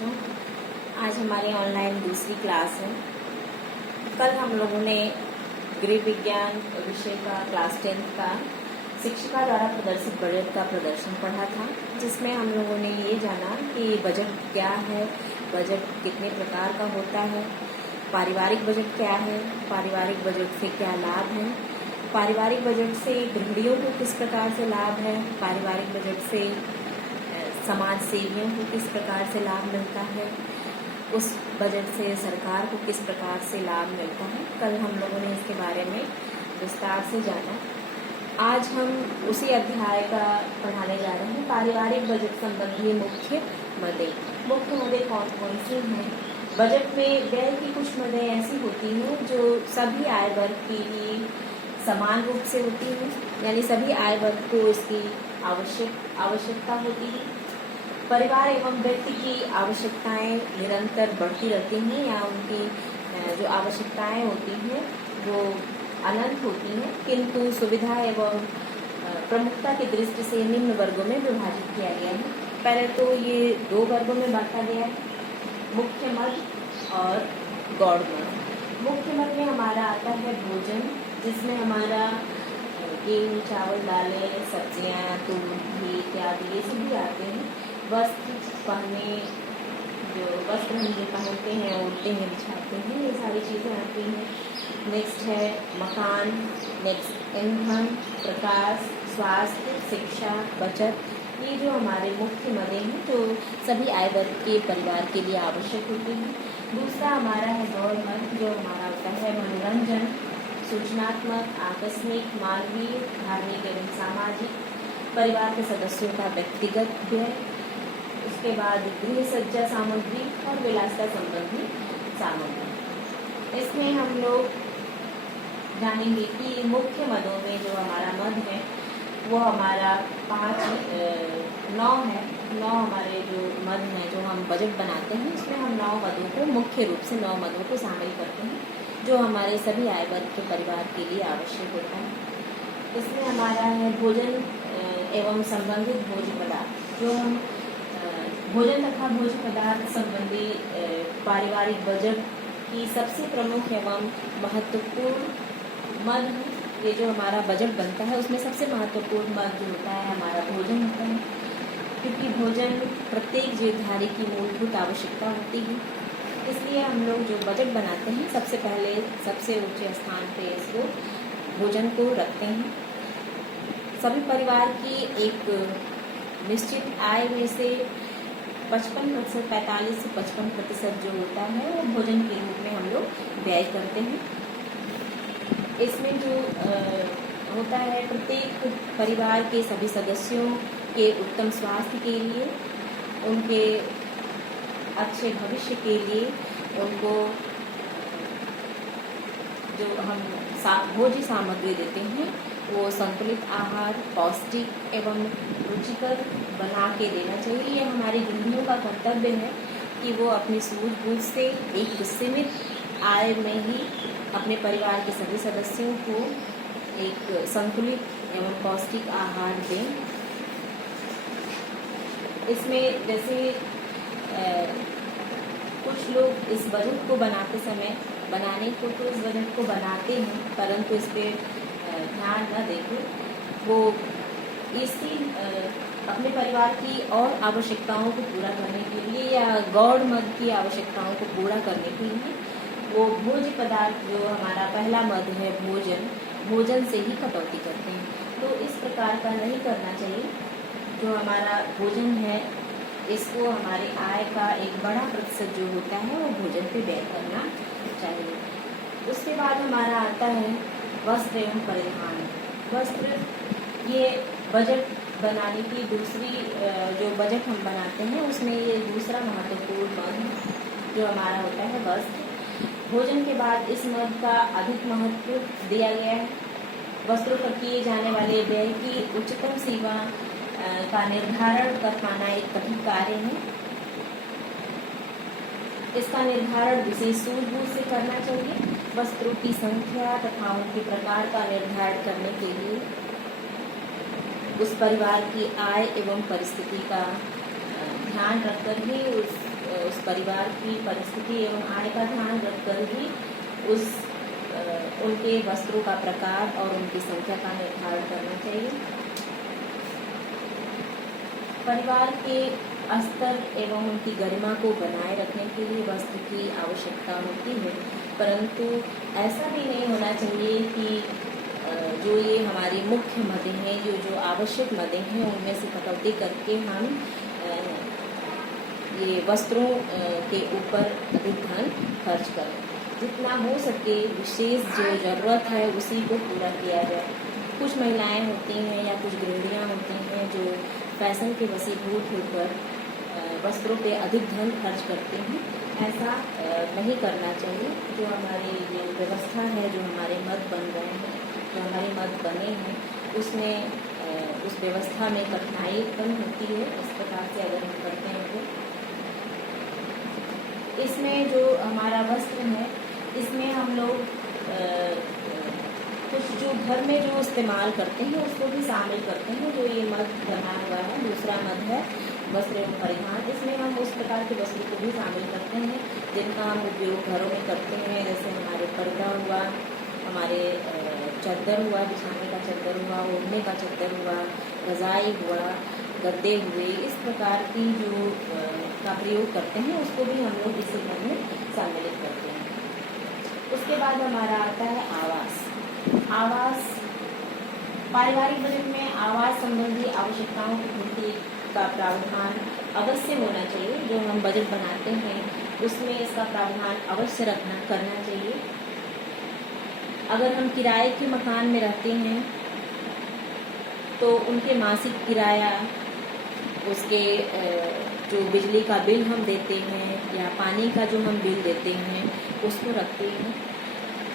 बच्चों, आज हमारी ऑनलाइन दूसरी क्लास है। कल हम लोगों ने गृह विज्ञान विषय का क्लास 10 का शिक्षिका द्वारा प्रदर्शित बजट का प्रदर्शन पढ़ा था, जिसमें हम लोगों ने ये जाना कि बजट क्या है, बजट कितने प्रकार का होता है, पारिवारिक बजट क्या है, पारिवारिक बजट से क्या लाभ है, पारिवारिक बजट से गृहिणियों को किस प्रकार से लाभ है, पारिवारिक बजट से समाज सेवियों को किस प्रकार से लाभ मिलता है, उस बजट से सरकार को किस प्रकार से लाभ मिलता है। कल हम लोगों ने इसके बारे में विस्तार से जाना। आज हम उसी अध्याय का पढ़ाने जा रहे हैं, पारिवारिक बजट संबंधी मुख्य मदें। मुख्य मदें कौन कौन सी हैं? बजट में व्यय की कुछ मदें ऐसी होती हैं जो सभी आय वर्ग के लिए समान रूप से होती है, यानी सभी आय वर्ग को इसकी आवश्यकता होती है। परिवार एवं व्यक्ति की आवश्यकताएं निरंतर बढ़ती रहती हैं, या उनकी जो आवश्यकताएं होती हैं वो अनंत होती हैं, किंतु सुविधा एवं प्रमुखता की दृष्टि से निम्न वर्गों में विभाजित किया गया है। पहले तो ये दो वर्गों में बांटा गया है, मुख्य मद और गौण मद। मुख्य मद में हमारा आता है भोजन, जिसमें हमारा गेहूँ, चावल, दालें, सब्जियाँ, दूध, घी इत्यादि ये सभी आते हैं। वस्त्र पहने, जो वस्त्र हम जो पहनते हैं, ओढ़ते हैं, बिछाते हैं, ये सारी चीज़ें आती हैं। नेक्स्ट है मकान, नेक्स्ट ईंधन, प्रकाश, स्वास्थ्य, शिक्षा, बचत। ये जो हमारे मुख्य मदें हैं जो सभी आय वर्ग के परिवार के लिए आवश्यक होती हैं। दूसरा हमारा है गौण मद, जो हमारा होता है मनोरंजन, सूचनात्मक, आकस्मिक, मानवीय, धार्मिक एवं सामाजिक, परिवार के सदस्यों का व्यक्तिगत व्यय, उसके बाद गृह सज्जा सामग्री और विलासिता संबंधी सामग्री। इसमें हम लोग जानेंगे कि मुख्य मदों में जो हमारा मद है वो हमारा 9 है। 9 हमारे जो मद हैं जो हम बजट बनाते हैं, उसमें हम 9 मदों को, मुख्य रूप से 9 मदों को शामिल करते हैं जो हमारे सभी आय वर्ग के परिवार के लिए आवश्यक होता है। इसमें हमारा है भोजन एवं संबंधित भोज्य पदार्थ। जो हम भोजन तथा भोज्य पदार्थ संबंधी पारिवारिक बजट की सबसे प्रमुख एवं महत्वपूर्ण मद है। ये जो हमारा बजट बनता है उसमें सबसे महत्वपूर्ण मद जो होता है हमारा भोजन होता है, क्योंकि भोजन प्रत्येक जीवधारी की मूलभूत आवश्यकता होती है। इसलिए हम लोग जो बजट बनाते हैं सबसे पहले सबसे ऊंचे स्थान पे इसको भोजन को रखते हैं। सभी परिवार की एक निश्चित आय में से 45% से 55% जो होता है वो भोजन के रूप में हम लोग व्यय करते हैं। इसमें जो होता है प्रत्येक परिवार के सभी सदस्यों के उत्तम स्वास्थ्य के लिए, उनके अच्छे भविष्य के लिए, उनको जो हम भोज्य सामग्री देते हैं वो संतुलित आहार, पौष्टिक एवं रुचिकर बना के देना चाहिए। ये हमारी गृहिणियों का कर्तव्य है कि वो अपनी सूझबूझ से एक सीमित आय में ही अपने परिवार के सभी सदस्यों को एक संतुलित एवं पौष्टिक आहार दें। इसमें जैसे कुछ लोग इस बजट को बनाने को तो इस बजट को बनाते हैं, परंतु इस पर ध्यान न देकर वो इसी अपने परिवार की और आवश्यकताओं को पूरा करने के लिए या गौण मद की आवश्यकताओं को पूरा करने के लिए वो भोज्य पदार्थ जो हमारा पहला मद है भोजन से ही कटौती करते हैं। तो इस प्रकार का नहीं करना चाहिए। जो हमारा भोजन है इसको हमारे आय का एक बड़ा प्रतिशत जो होता है वो भोजन पे व्यय करना चाहिए। उसके बाद हमारा आता है वस्त्र एवं परिधान। वस्त्र, ये बजट बनाने की दूसरी जो बजट हम बनाते हैं उसमें ये दूसरा महत्वपूर्ण मद जो हमारा होता है वस्त्र। भोजन के बाद इस मद का अधिक महत्व दिया गया है। वस्त्रों पर किए जाने वाले व्यय की उच्चतम सीमा का निर्धारण कर पाना एक कठिन कार्य है। इसका निर्धारण विशेष सूझबूझ से करना चाहिए। वस्त्रों की संख्या तथा उनके प्रकार का निर्धारण करने के लिए उस परिवार की आय एवं परिस्थिति का ध्यान रखकर ही उस परिवार की परिस्थिति एवं आय का ध्यान रखकर ही उनके वस्त्रों का प्रकार और उनकी संख्या का निर्धारण करना चाहिए। परिवार के स्तर एवं उनकी गरिमा को बनाए रखने के लिए वस्त्र की आवश्यकता होती है, परंतु ऐसा भी नहीं होना चाहिए कि जो ये हमारी मुख्य मदें हैं, जो आवश्यक मदें हैं, उनमें से कटौती करके हम ये वस्त्रों के ऊपर अधिक धन खर्च करें। जितना हो सके विशेष जो ज़रूरत है उसी को पूरा किया जाए। कुछ महिलाएं होती हैं या कुछ गृहिणियाँ होती हैं जो फैशन के वशीभूत होकर वस्त्रों पे अधिक धन खर्च करते हैं। ऐसा नहीं करना चाहिए। जो हमारी ये व्यवस्था है, जो हमारे मद बन रहे हैं, जो हमारे मद बने हैं, उसमें उस व्यवस्था में कठिनाई उत्पन्न होती है। इस प्रकार से अगर हम करते हैं तो इसमें जो हमारा वस्त्र है, इसमें हम लोग कुछ जो घर में जो इस्तेमाल करते हैं उसको भी शामिल करते हैं। जो ये मद बना हुआ है, दूसरा मद है वस्त्र एवं परिधान, इसमें हम उस प्रकार के वस्त्र को भी शामिल करते हैं जिनका हम उपयोग घरों में करते हैं। जैसे हमारे पर्दा हुआ, हमारे चादर हुआ, बिछाने का चादर हुआ, ओढ़ने का चादर हुआ, रज़ाई हुआ, गद्दे हुए, इस प्रकार की जो का प्रयोग करते हैं उसको भी हम लोग इसी घर में सम्मिलित करते हैं। उसके बाद हमारा आता है आवास। पारिवारिक बजट में आवास संबंधी आवश्यकताओं की पूर्ति का प्रावधान अवश्य होना चाहिए। जो हम बजट बनाते हैं उसमें इसका प्रावधान अवश्य करना चाहिए। अगर हम किराए के मकान में रहते हैं तो उनके मासिक किराया, उसके जो बिजली का बिल हम देते हैं या पानी का जो हम बिल देते हैं उसको रखते हैं।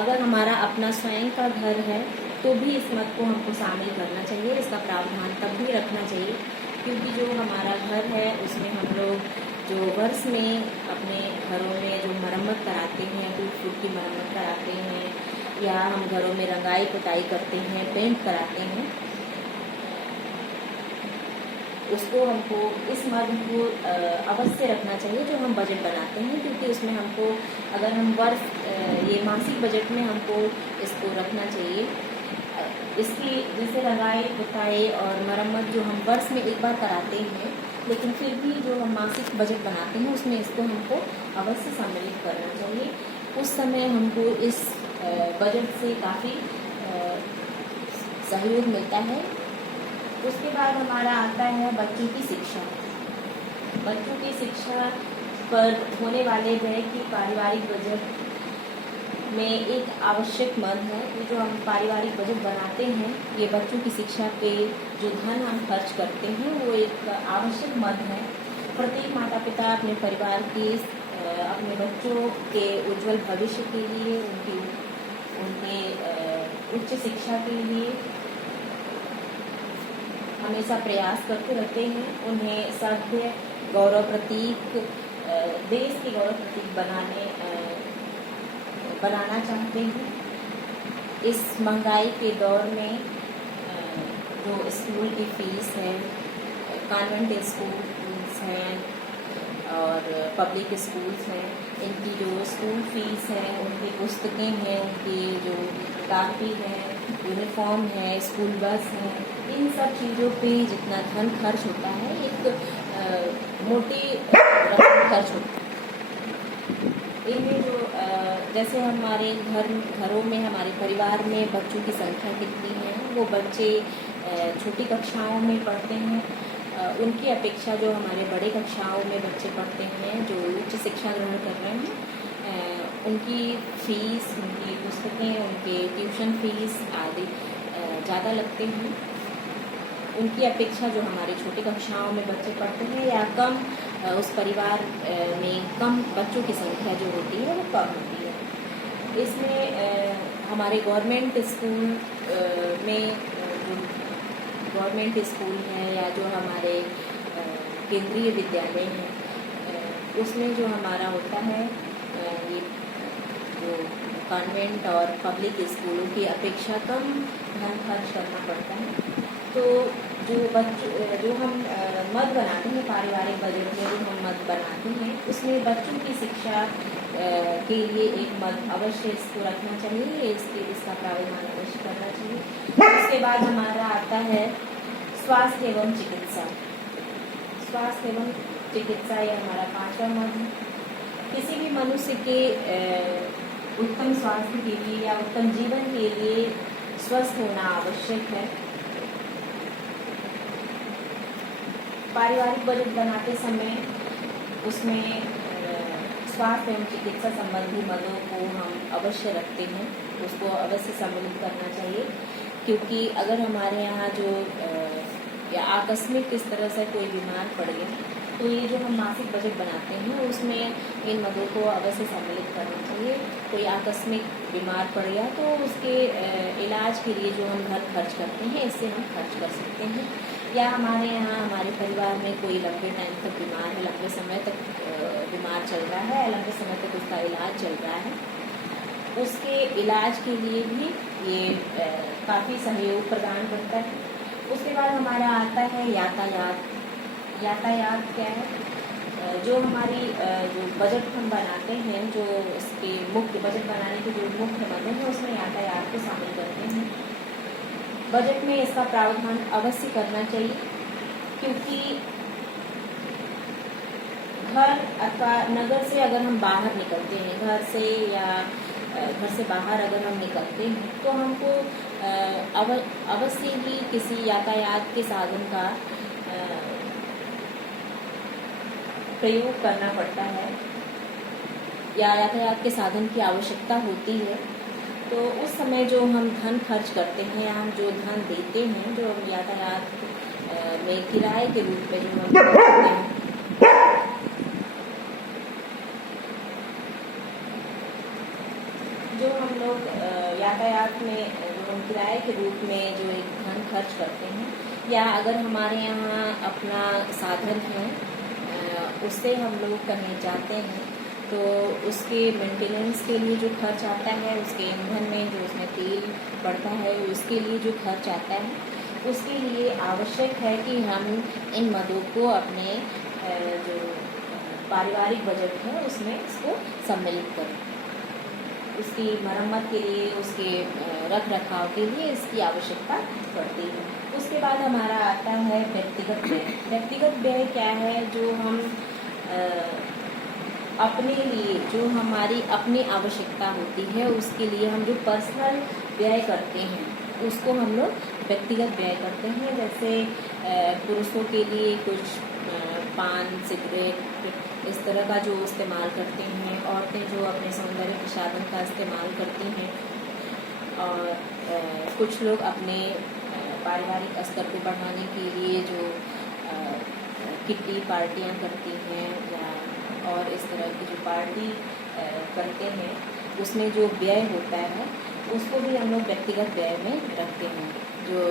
अगर हमारा अपना स्वयं का घर है तो भी इस मद को हमको शामिल करना चाहिए। इसका प्रावधान तब भी रखना चाहिए क्योंकि जो हमारा घर है उसमें हम लोग जो वर्ष में अपने घरों में जो मरम्मत कराते हैं, टूट फूट की मरम्मत कराते हैं या हम घरों में रंगाई पुताई करते हैं, पेंट कराते हैं, उसको हमको इस मद को अवश्य रखना चाहिए जो हम बजट बनाते हैं। क्योंकि उसमें हमको अगर हम ये मासिक बजट में हमको इसको रखना चाहिए। इसकी जैसे रंगाई पुताई और मरम्मत जो हम वर्ष में एक बार कराते हैं, लेकिन फिर भी जो हम मासिक बजट बनाते हैं उसमें इसको हमको अवश्य सम्मिलित करना चाहिए। उस समय हमको इस बजट से काफ़ी सहयोग मिलता है। उसके बाद हमारा आता है बच्चों की शिक्षा। बच्चों की शिक्षा पर होने वाले व्यय की पारिवारिक बजट में एक आवश्यक मद है कि जो हम पारिवारिक बजट बनाते हैं, ये बच्चों की शिक्षा पे जो धन हम खर्च करते हैं वो एक आवश्यक मद है। प्रत्येक माता पिता अपने परिवार की अपने बच्चों के उज्जवल भविष्य के लिए, उनके उच्च शिक्षा के लिए हमेशा प्रयास करते रहते हैं। उन्हें सभ्य गौरव प्रतीक, देश के गौरव प्रतीक बनाना चाहते हैं। इस महंगाई के दौर में जो स्कूल की फीस है, कॉन्वेंट स्कूल्स हैं और पब्लिक स्कूल्स हैं, इनकी जो स्कूल फीस है, उनकी पुस्तकें हैं, उनकी जो कापी है, यूनिफॉर्म है, स्कूल बस है, इन सब चीज़ों पे जितना धन खर्च होता है एक मोटी रकम खर्च होता है। इनमें जो जैसे हमारे घरों में, हमारे परिवार में बच्चों की संख्या कितनी है, वो बच्चे छोटी कक्षाओं में पढ़ते हैं, उनकी अपेक्षा जो हमारे बड़े कक्षाओं में बच्चे पढ़ते हैं जो उच्च शिक्षा ग्रहण कर रहे हैं, उनकी फीस, उनकी पुस्तकें, उनके ट्यूशन फीस आदि ज़्यादा लगते हैं। उनकी अपेक्षा जो हमारे छोटी कक्षाओं में बच्चे पढ़ते हैं या कम, उस परिवार में कम बच्चों की संख्या जो होती है वो कम होती है। इसमें हमारे गवर्नमेंट स्कूल में जो गवर्नमेंट स्कूल है या जो हमारे केंद्रीय विद्यालय हैं, उसमें जो हमारा होता है ये जो कॉन्वेंट और पब्लिक स्कूलों की अपेक्षा कम धन खर्च करना पड़ता है। तो जो हम मद बनाते हैं पारिवारिक बजट में, जो हम मद बनाते हैं उसमें बच्चों की शिक्षा के लिए एक मद अवश्य इसको रखना चाहिए, इसका प्रावधान अवश्य करना चाहिए। उसके बाद हमारा आता है स्वास्थ्य एवं चिकित्सा। स्वास्थ्य एवं चिकित्सा ये हमारा 5वां मद है। किसी भी मनुष्य के उत्तम स्वास्थ्य के लिए या उत्तम जीवन के लिए स्वस्थ होना आवश्यक है। पारिवारिक बजट बनाते समय उसमें स्वास्थ्य एवं चिकित्सा संबंधी मदों को हम अवश्य रखते हैं, उसको अवश्य सम्मिलित करना चाहिए, क्योंकि अगर हमारे यहाँ जो या आकस्मिक किस तरह से कोई बीमार पड़ गया तो ये जो हम मासिक बजट बनाते हैं उसमें इन मदों को अवश्य सम्मिलित करना चाहिए। कोई आकस्मिक बीमार पड़ गया तो उसके इलाज के लिए जो हम घर खर्च करते हैं इससे हम खर्च कर सकते हैं। या हमारे यहाँ हमारे परिवार में कोई लंबे टाइम तक बीमार है, लंबे समय तक बीमार चल रहा है, लंबे समय तक उसका इलाज चल रहा है, उसके इलाज के लिए भी ये काफ़ी सहयोग प्रदान करता है। उसके बाद हमारा आता है यातायात। यातायात क्या है? जो हमारी जो बजट हम बनाते हैं, जो इसके मुख्य बजट बनाने के जो मुख्य मद हैं उसमें यातायात को शामिल करते हैं। बजट में इसका प्रावधान अवश्य करना चाहिए, क्योंकि घर अथवा नगर से अगर हम बाहर निकलते हैं, घर से या घर से बाहर अगर हम निकलते हैं तो हमको अवश्य ही किसी यातायात के साधन का प्रयोग करना पड़ता है या यातायात के साधन की आवश्यकता होती है। तो उस समय जो हम धन खर्च करते हैं या हम जो धन देते हैं, जो हम यातायात में किराए के रूप में जो हम देते हैं, जो हम लोग यातायात में जो हम किराए के रूप में जो एक धन खर्च करते हैं, या अगर हमारे यहाँ अपना साधन है उससे हम लोग कहीं जाते हैं तो उसके मेंटेनेंस के लिए जो खर्च आता है, उसके ईंधन में जो उसमें तेल पड़ता है उसके लिए जो खर्च आता है, उसके लिए आवश्यक है कि हम इन मदों को अपने जो पारिवारिक बजट है उसमें इसको सम्मिलित करें। उसकी मरम्मत के लिए, उसके रख रखाव के लिए इसकी आवश्यकता पड़ती है। उसके बाद हमारा आता है व्यक्तिगत व्यय। व्यक्तिगत व्यय क्या है? जो हम अपने लिए, जो हमारी अपनी आवश्यकता होती है उसके लिए हम जो पर्सनल व्यय करते हैं उसको हम लोग व्यक्तिगत व्यय करते हैं। जैसे पुरुषों के लिए कुछ पान, सिगरेट इस तरह का जो इस्तेमाल करते हैं, औरतें जो अपने सौंदर्य प्रसाधन का इस्तेमाल करती हैं, और कुछ लोग अपने पारिवारिक स्तर को बढ़ाने के लिए जो किट्टी पार्टियां करती हैं या और इस तरह की जो पार्टी करते हैं उसमें जो व्यय होता है उसको भी हम लोग व्यक्तिगत व्यय में रखते हैं। जो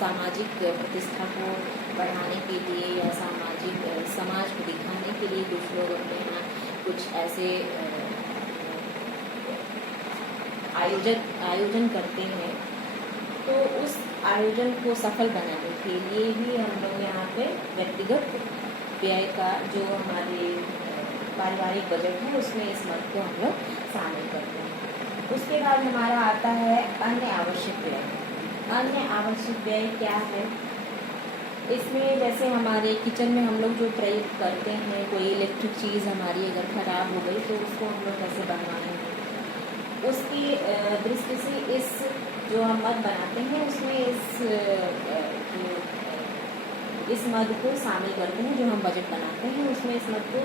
सामाजिक प्रतिष्ठा को बढ़ाने के लिए या समाज को दिखाने के लिए कुछ लोग अपने यहाँ कुछ ऐसे आयोजन करते हैं, तो उस आयोजन को सफल बनाने के लिए भी हम लोग यहाँ पे व्यक्तिगत व्यय का जो हमारे पारिवारिक बजट है उसमें इस मद को हम लोग शामिल करते हैं। उसके बाद हमारा आता है अन्य आवश्यक व्यय। अन्य आवश्यक व्यय क्या है? इसमें जैसे हमारे किचन में हम लोग जो प्रयोग करते हैं, कोई इलेक्ट्रिक चीज़ हमारी अगर ख़राब हो गई तो उसको हम लोग कैसे बनवाएंगे, उसकी दृष्टि से इस जो हम मद बनाते हैं उसमें इस मद को शामिल करते हैं। जो हम बजट बनाते हैं उसमें इस मद को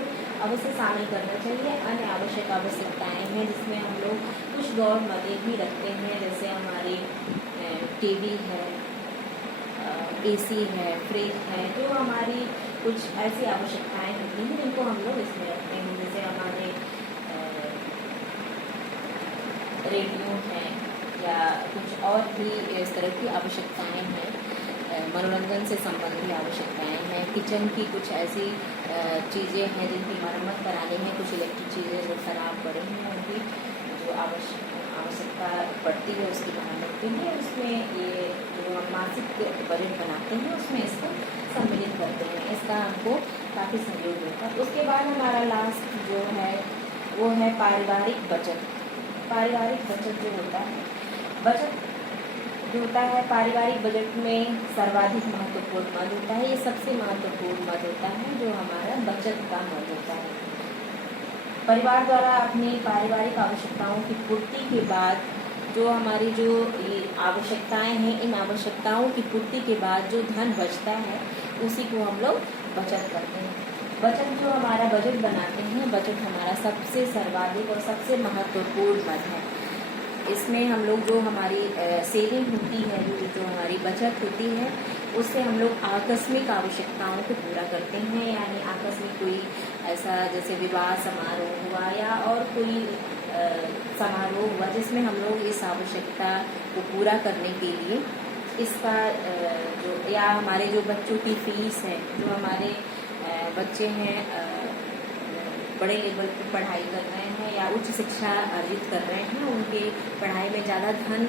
अवश्य शामिल करना चाहिए। अन्य आवश्यक आवश्यकताएँ हैं जिसमें हम लोग कुछ गौर मदें भी रखते हैं, जैसे हमारी टीवी है, एसी है, फ्रिज है, जो हमारी कुछ ऐसी आवश्यकताएं होती हैं जिनको हम लोग इसमें रखते हैं। जैसे हमारे रेडियो हैं या कुछ और भी इस तरह की आवश्यकताएं हैं, मनोरंजन से संबंधित आवश्यकताएं हैं। किचन की कुछ ऐसी चीज़ें हैं जिनकी मरम्मत करानी है, कुछ इलेक्ट्रिक चीज़ें जो खराब पड़ी हैं उनकी जो जो आवश्यकता पड़ती है उसकी बहाली के लिए उसमें ये जो हम मासिक बजट बनाते हैं उसमें इसको सम्मिलित करते हैं। इसका हमको काफ़ी सहयोग होता है। उसके बाद हमारा लास्ट जो है वो है पारिवारिक बचत। पारिवारिक बचत जो होता है, बचत जो होता है पारिवारिक बजट में सर्वाधिक महत्वपूर्ण मद होता है। ये सबसे महत्वपूर्ण मद होता है जो हमारा बचत का मद होता है। परिवार द्वारा अपनी पारिवारिक आवश्यकताओं की पूर्ति के बाद जो हमारी जो ये आवश्यकताएं हैं, इन आवश्यकताओं की पूर्ति के बाद जो धन बचता है उसी को हम लोग बचत करते हैं। बचत जो हमारा बजट बनाते हैं, बजट हमारा सबसे सर्वाधिक और सबसे महत्वपूर्ण मद है। इसमें हम लोग जो हमारी सेविंग होती है, जो हमारी बचत होती है, उससे हम लोग आकस्मिक आवश्यकताओं को पूरा करते हैं। यानी आकस्मिक कोई ऐसा जैसे विवाह समारोह हुआ या और कोई समारोह हुआ जिसमें हम लोग इस आवश्यकता को पूरा करने के लिए इसका जो या हमारे जो बच्चों की फीस है, जो हमारे बच्चे हैं बड़े लेवल पर पढ़ाई कर रहे हैं या उच्च शिक्षा अर्जित कर रहे हैं, उनके पढ़ाई में ज़्यादा धन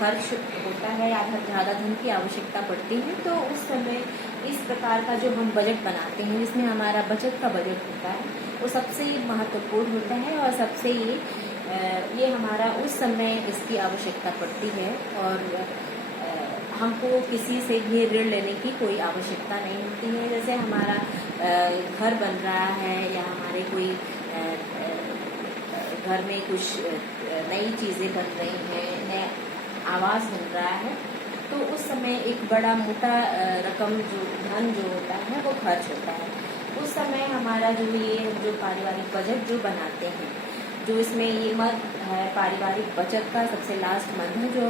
खर्च होता है या ज़्यादा धन की आवश्यकता पड़ती है, तो उस समय इस प्रकार का जो हम बजट बनाते हैं जिसमें हमारा बचत का बजट होता है वो सबसे महत्वपूर्ण होता है और सबसे ये हमारा उस समय इसकी आवश्यकता पड़ती है। और हमको किसी से भी ऋण लेने की कोई आवश्यकता नहीं होती है। जैसे हमारा घर बन रहा है या हमारे कोई घर में कुछ नई चीज़ें बन रही हैं, नया आवास बन रहा है, तो उस समय एक बड़ा मोटा रकम जो धन जो होता है वो खर्च होता है। उस समय हमारा जो पारिवारिक बजट जो बनाते हैं, जो इसमें ये मद है पारिवारिक बचत का सबसे लास्ट मद है, जो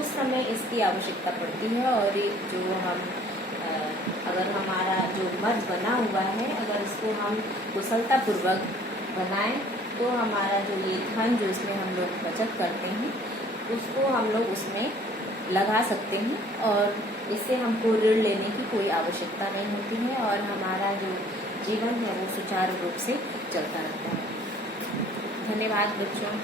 उस समय इसकी आवश्यकता पड़ती है। और ये जो हम अगर हमारा जो मद बना हुआ है, अगर इसको हम कुशलतापूर्वक बनाएं तो हमारा जो ये धन जो इसमें हम लोग बचत करते हैं उसको हम लोग उसमें लगा सकते हैं और इससे हमको ऋण लेने की कोई आवश्यकता नहीं होती है और हमारा जो जीवन है वो सुचारू रूप से चलता रहता है। धन्यवाद बच्चों।